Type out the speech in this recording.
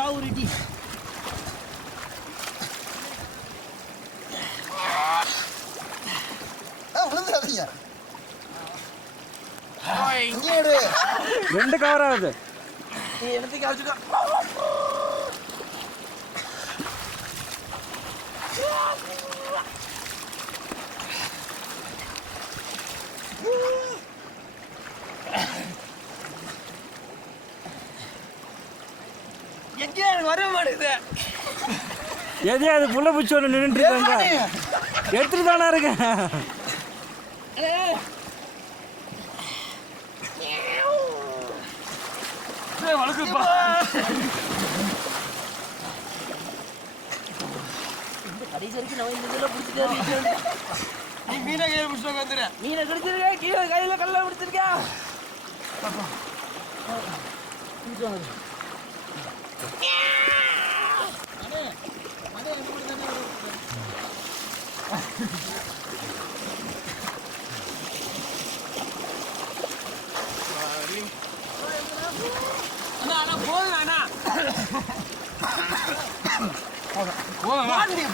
ராவுரிட்டி விழுந்துடாதீங்க. ரெண்டு கவர் ஆகுது. என்னத்துக்கு அழைச்சிக்கோ. எங்கேயும் எனக்கு வர மாட்டேங்குது. எதே அது புள்ள பூச்சி ஒன்று நின்றுட்டு இருக்காங்க. எடுத்துட்டு தானே இருக்கேன். வளர்க்குப்பா. கடைசி வரைக்கும் நம்ம இந்த இதில் பிடிச்சிட்டு நீ மீனை கையில் பிடிச்சிட்டு வந்துடு. மீனை கடிச்சிருக்க, கீழே கையில் கல்ல பிடிச்சிருக்கா. அண்ணா போதும் அண்ணா. போதும்